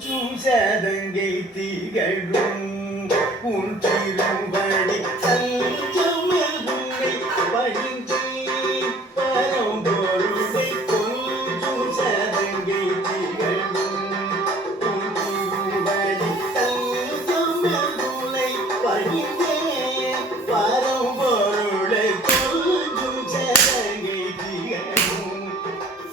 கொஞ்சும் சதங்கை திகழும் உன் திருவடி தஞ்சமதுரை பழிந்து பரம்பொருளை கொஞ்சும் சதங்கை திகழும் உன் திருவடி தஞ்சமதுரை பழிந்து பரம்பொருளை கொஞ்சும் சதங்கை திகழும்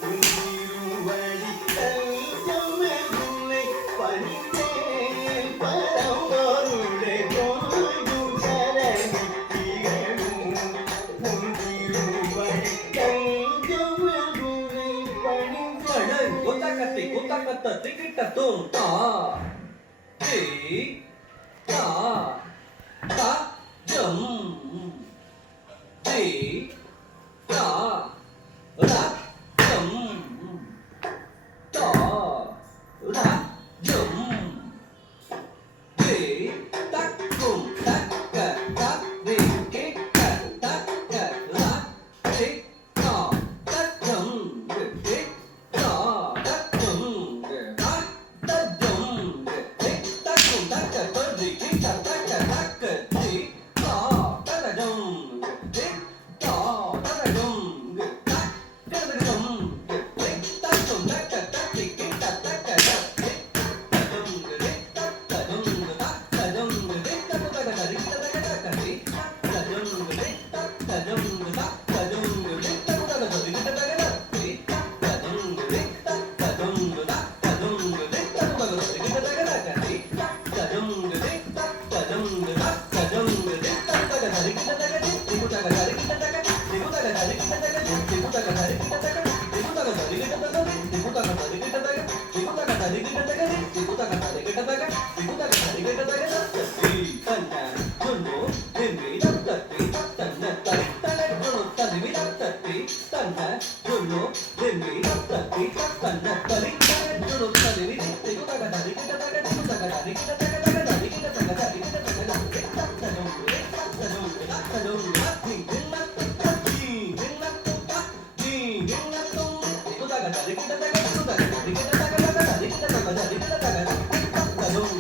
உன் திருவடி தஞ்சமதுரை பழிந்து பரம்பொருளை கொஞ்சும் சதங்கை திகழும் உன் திருவடி தஞ்சமதுரை பழிந்து குத்தக்கத்தை திக்கிட்டத்தும் தா தி தா தா ஜம் தி தா ரா ஜம் தா ரா ஜம் தி தக்கும் தக்க தக் தி கிக்க தக்க ரா தி தா தக்கம் தி தா தக்கம் தா தஜம் தி தக்கும் தக்க பதி கிக்க தக்க தக்க தி தா தஜம் தி தா தஜம் தா தஜம் தி தக்கும் தக்க தக்கி கிக்க தக்க தி தஜம் தி தஜம் தா தஜம் தி தக்கு தக்க தி தக்க தக்க தி தஜம் தி தஜம் தா தஜம் தி தக்கு தக்க தி தக்க தக்க தி தஜம் தி தஜம் தா தஜம் தி தக்கு தக்க தி தக்க தக்க தி தஜம் தி தஜம் தா தஜம் தி தக்கு தக்க தி தக்க தக்க தி திகு தக்க தி தக்க தக்க திகு தக்க தி தக்க தக்க திகு தக்க தி தக்க தக்க திகு தக்க தி தக்க தக்க திகு தக்க தி தக்க தக்க திகு தக்க தி தக்க தக்க திகு தக்க தி தக்க தக்க திகு தக்க தி தக்க தக்க தி தன்ன துன்னு திமி தத்தத்தி தன்ன தரி தன்ன துன்னு தரிமி தத்தத்தி தன்ன துன்னு திமி தத்தத்தி தன்ன தரி தன்ன துன்னு தரிமி திகு தக்க தி தக்க தக்க திகு தக்க தி தக்க தக்க திகு தக்க தி தக்க தக்க தஜம் தஜம் தஜம் தி தின்ன தத்தி தின்ன தத்த தி தின்ன தும் திகு தக்க தி தக்க தக்க திகு தக்க தி தக்க தக்க தி தக்க தக்க தி தக்க தக்க தஜம்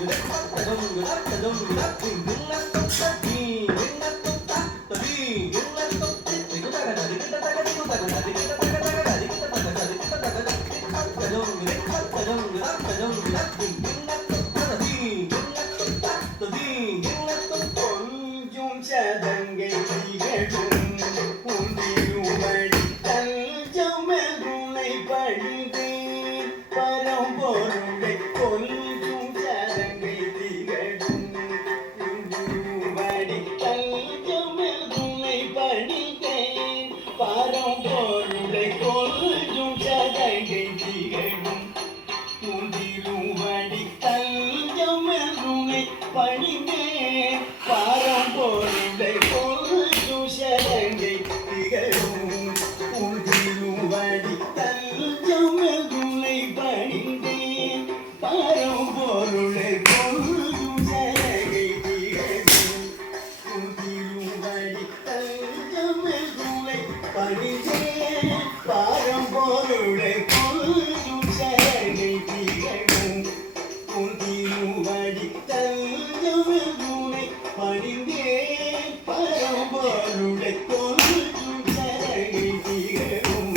தஜம் தஜம் தி தின்ன தத்த தி தின்ன தத்த தி தின்ன தத்த திகு தக்க தி தக்க தக்க திகு தக்க தி தக்க தக்க தி தக்க தக்க தி தக்க தக்க தஜம் தஜம் தஜம் தி தின்ன தத்த தி தின்ன தத்த தி தின்ன தத்த கொஞ்சும் சதங்கை திகழும் உன் திருவடி தஞ்சமதுரை பழிந்து பரம்பொருளை கொஞ்சும் சதங்கை திகழும் உன் திருவடி தஞ்சமதுரை பழிந்து பரம்பொருளை கொஞ்சும் சதங்கை திகழும் உன் திருவடி தஞ்சமதுரை பழிந்து பரம்பொருளை கொஞ்சும் சதங்கை திகழும் உன் திருவடி தஞ்சமதுரை பழிந்து பரம்பொருளை கொஞ்சும் சதங்கை திகழும் உன் திருவடி தஞ்சமதுரை பழிந்து பரம்பொருளை கொஞ்சும் சதங்கை திகழும் உன் திருவடி தஞ்சமதுரை பழிந்து பரம்பொருளை கொஞ்சும் சதங்கை திகழும்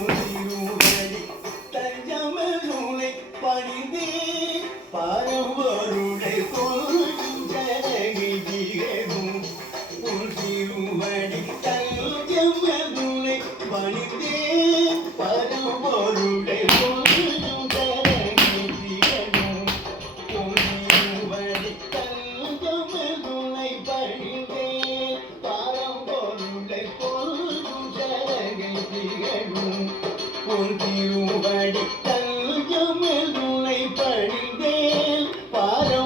உன் திருவடி தஞ்சமதுரை பழிந்து பரம்பொருளை கொஞ்சும் சதங்கை திகழும் உன் திருவடி தஞ்சமதுரை பழிந்து பரம்பொருளை கொஞ்சும் சதங்கை திகழும் உன் திருவடி தஞ்சமதுரை பழிந்து பரம்பொருளை கொஞ்சும் சதங்கை திகழும் உன் திருவடி தஞ்சமதுரை பழிந்து பரம்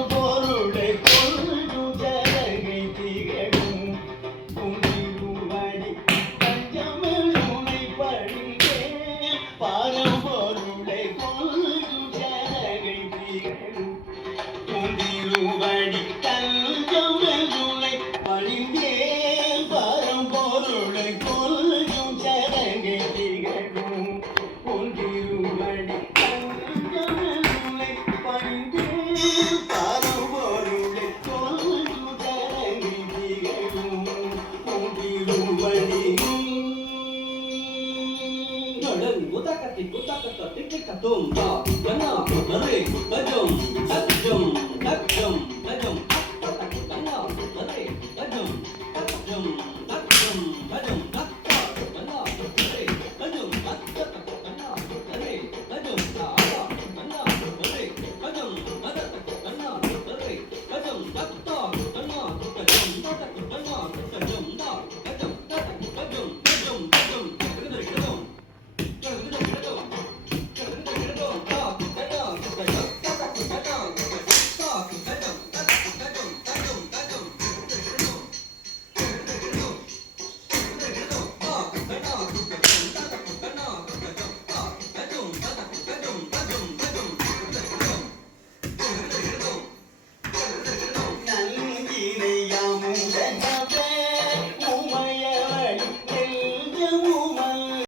ரே கஜம்